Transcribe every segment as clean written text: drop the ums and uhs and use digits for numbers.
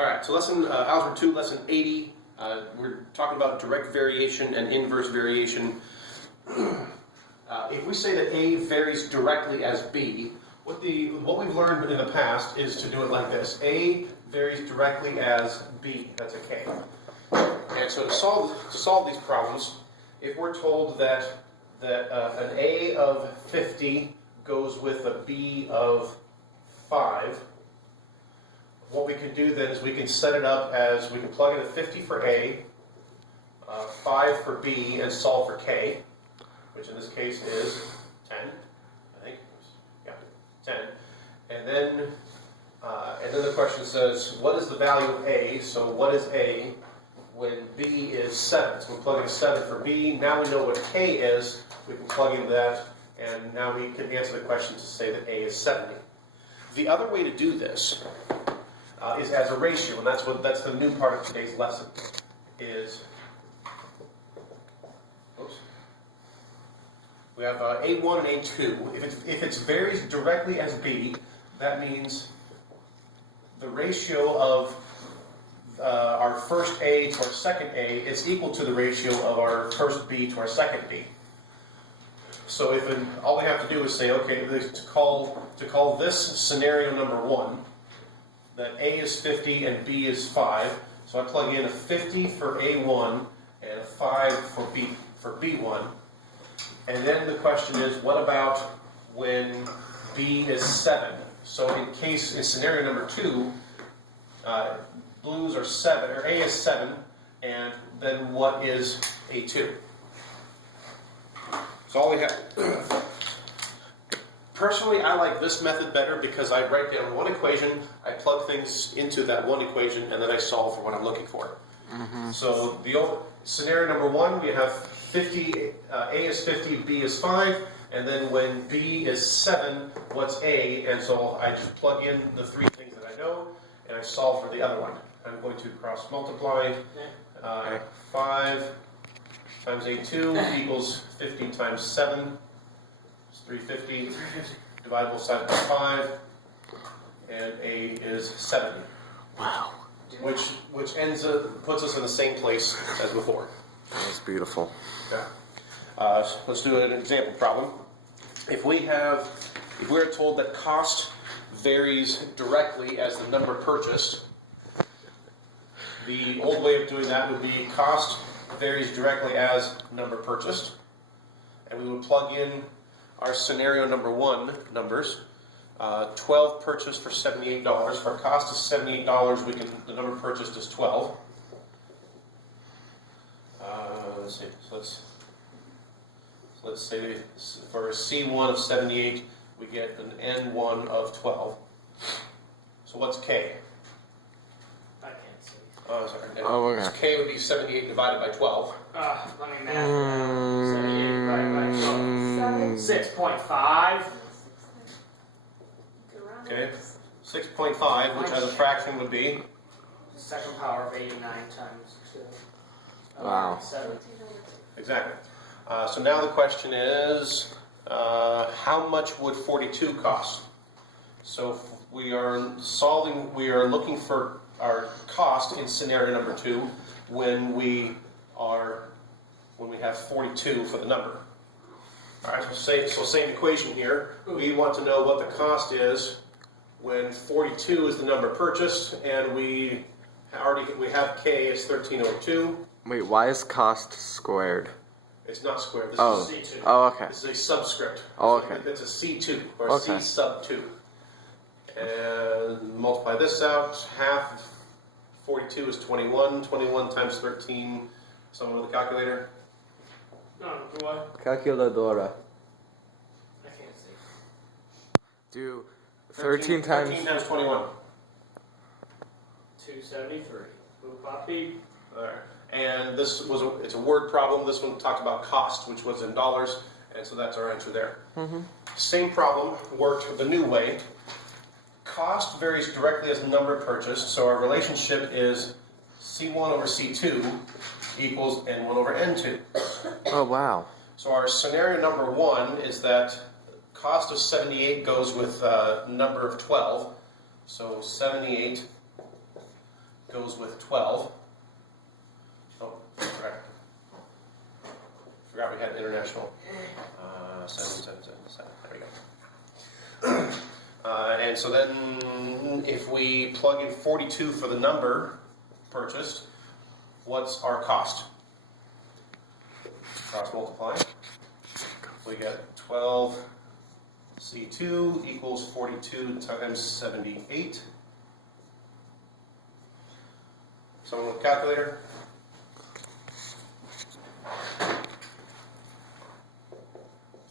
All right, so Algebra 2, lesson 80. We're talking about direct variation and inverse variation. If we say that A varies directly as B, what we've learned in the past is to do it like this. A varies directly as B. That's a K. And so to solve these problems, if we're told that an A of 50 goes with a B of 5, what we can do then is we can set it up as, we can plug in a 50 for A, 5 for B, and solve for K, which in this case is 10, I think. Yeah, 10. And then the question says, what is the value of A? So what is A when B is 7? So we plug in 7 for B. Now we know what K is. We can plug in that, and now we can answer the question to say that A is 70. The other way to do this is as a ratio, and that's the new part of today's lesson. We have A1 and A2. If it varies directly as B, that means the ratio of our first A to our second A is equal to the ratio of our first B to our second B. So all we have to do is say, okay, to call this scenario number 1, that A is 50 and B is 5. So I plug in a 50 for A1 and a 5 for B1. And then the question is, what about when B is 7? So in scenario number 2, blues are 7, or A is 7, and then what is A2? So all we have. Personally, I like this method better because I write down one equation, I plug things into that one equation, and then I solve for what I'm looking for. Mm-hmm. So the old scenario number 1, we have 50. A is 50, B is 5, and then when B is 7, what's A? And so I just plug in the 3 things that I know, and I solve for the other one. I'm going to cross multiply 5 times A2 equals 50 times 7. It's 350. Divide both sides by 5. And A is 70. Wow. Which puts us in the same place as before. That's beautiful. Yeah. Let's do an example problem. If we're told that cost varies directly as the number purchased, the old way of doing that would be cost varies directly as number purchased, and we would plug in our scenario number 1 numbers. 12 purchased for $78. If our cost is $78, the number purchased is 12. Let's see. So let's say for a C1 of 78, we get an N1 of 12. So what's K? I can't see. Oh, sorry. Oh, okay. So K would be 78 divided by 12. Let me math. 78 divided by 12. 6.5. Okay. 6.5, which as a fraction would be? Second power of 89 times 2. Wow. 7. Exactly. So now the question is, how much would 42 cost? So we are looking for our cost in scenario number 2 when we have 42 for the number. All right, so same equation here. We want to know what the cost is when 42 is the number purchased, and we have K as 1302. Wait, why is cost squared? It's not squared. This Oh. is C2. Oh, okay. This is a subscript. Oh, okay. So it's a C2, or Okay. C sub 2. And multiply this out. Half of 42 is 21. 21 times 13. Someone with a calculator? No, what? Calculadora. I can't see. Do 13 times... 13 times 21. 273. Boop, bop, beep. All right. And it's a word problem. This one talked about cost, which was in dollars, and so that's our answer there. Mm-hmm. Same problem worked the new way. Cost varies directly as the number purchased, so our relationship is C1 over C2 equals N1 over N2. Oh, wow. So our scenario number 1 is that cost of 78 goes with number of 12, so 78 goes with 12. Oh, right. Forgot we had international. 7. There we go. And so then if we plug in 42 for the number purchased, what's our cost? Cross multiply. We get 12 C2 equals 42 times 78. Someone with a calculator?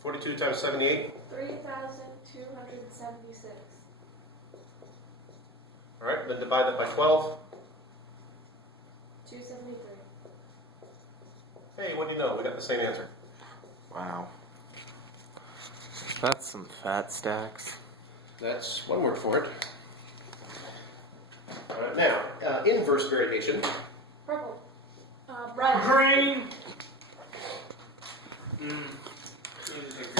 $42 times 78. 3,276. All right, then divide that by 12. 273. Hey, what do you know? We got the same answer. Wow. That's some fat stacks. That's one word for it. All right, now, inverse variation. Purple. Red. Green.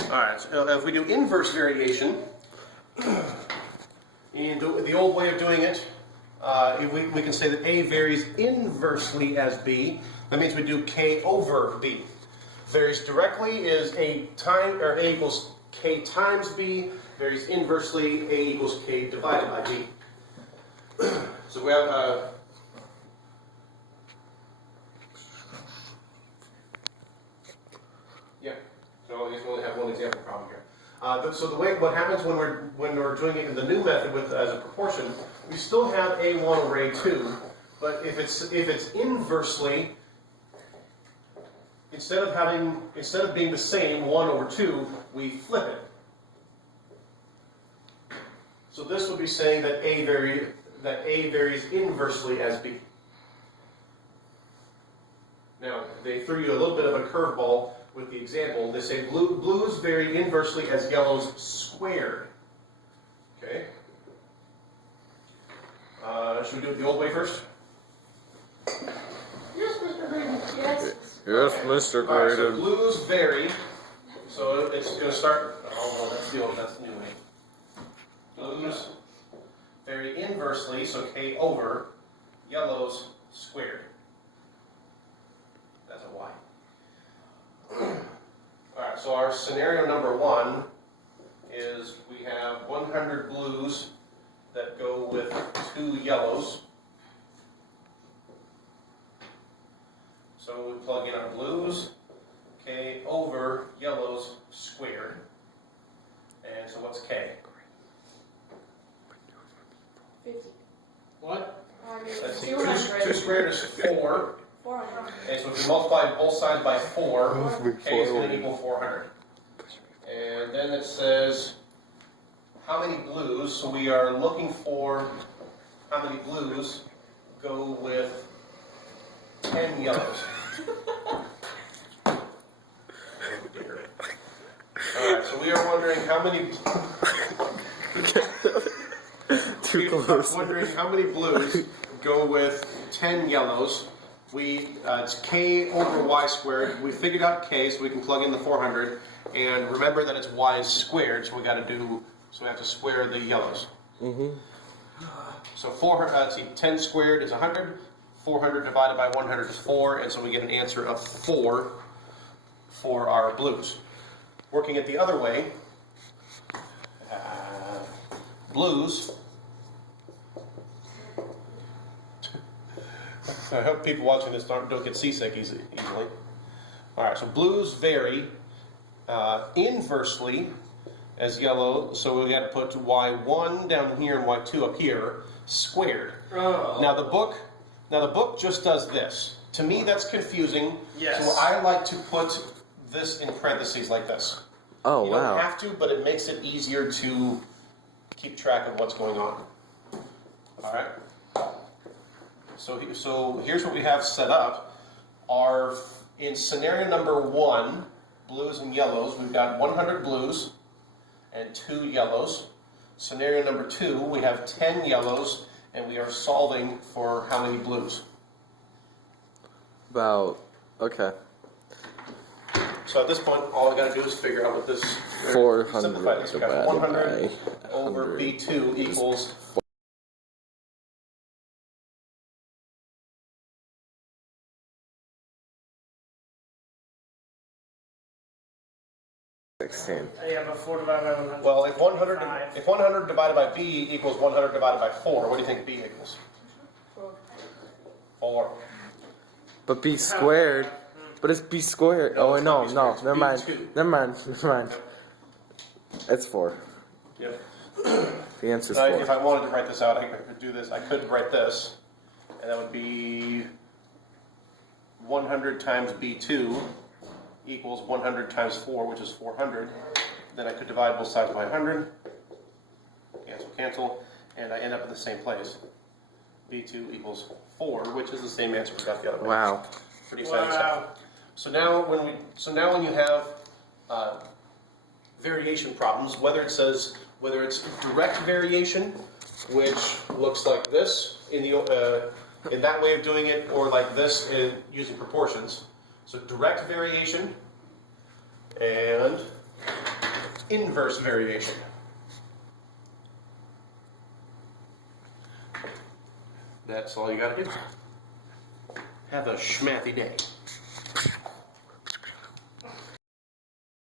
All right, so if we do inverse variation, and the old way of doing it, we can say that A varies inversely as B. That means we do K over B. Varies directly is A equals K times B. Varies inversely, A equals K divided by B. So we have yeah. So I guess we only have one example problem here. So what happens when we're doing it in the new method as a proportion, we still have A1 over A2, but if it's inversely, instead of being the same 1 over 2, we flip it. So this would be saying that A varies inversely as B. Now, they threw you a little bit of a curveball with the example. They say blues vary inversely as yellows squared. Okay. Should we do it the old way first? Yes, Mr. Green. Yes. Yes, Okay. Mr. All right, so Graydon. blues vary. So it's going to start. Oh no, that's the new way. Blues vary inversely, so K over yellows squared. That's a Y. Alright, so our scenario number 1 is we have 100 blues that go with 2 yellows. So we plug in our blues, K over yellows squared. And so what's K? 50. What? Let's see, 200. 2 squared is 4. 400. And so if we multiply both sides by 4, K is going to equal 400. And then it says, how many blues? So we are looking for how many blues go with 10 yellows. Alright, so we are wondering how many... Too We're close. wondering how many blues go with 10 yellows. It's K over Y squared. We figured out K, so we can plug in the 400. And remember that it's Y squared, so we have to square the yellows. So 10 squared is 100. 400 divided by 100 is 4, and so we get an answer of 4 for our blues. Working it the other way, blues. I hope people watching this don't get seasick easily. All right, so blues vary inversely as yellow, so we got to put Y1 down here and Y2 up here squared. Oh. Now the book just does this. To me, that's confusing. Yes. So I like to put this in parentheses like this. Oh, You wow. don't have to, but it makes it easier to keep track of what's going on. All right. So here's what we have set up. In scenario number 1, blues and yellows, we've got 100 blues and 2 yellows. Scenario number 2, we have 10 yellows, and we are solving for how many blues? Okay. So at this point, all I got to do is figure out what this. 400 Simplify this. We got divided 100 by over 100 B2 equals 16. Yeah, but 4 divided by 100. Well, if 100 5. if 100 divided by b equals 100 divided by 4, what do you think b equals? 4. But b squared. But it's b squared. No, Oh, it's no, not b no. squared, Never it's mind. B2. Never mind. Never mind. It's 4. Yep. The answer's So 4. if I wanted to write this out, I could do this. I could write this, and that would be 100 times b2 equals 100 times 4, which is 400. Then I could divide both sides by 100. Cancel, cancel, and I end up in the same place. b2 equals 4, which is the same answer we got the other way. Wow. Pretty exciting stuff. So now when you have variation problems, whether it's direct variation, which looks like this in that way of doing it, or like this in using proportions. So direct variation and inverse variation. That's all you gotta do. Have a schmathy day.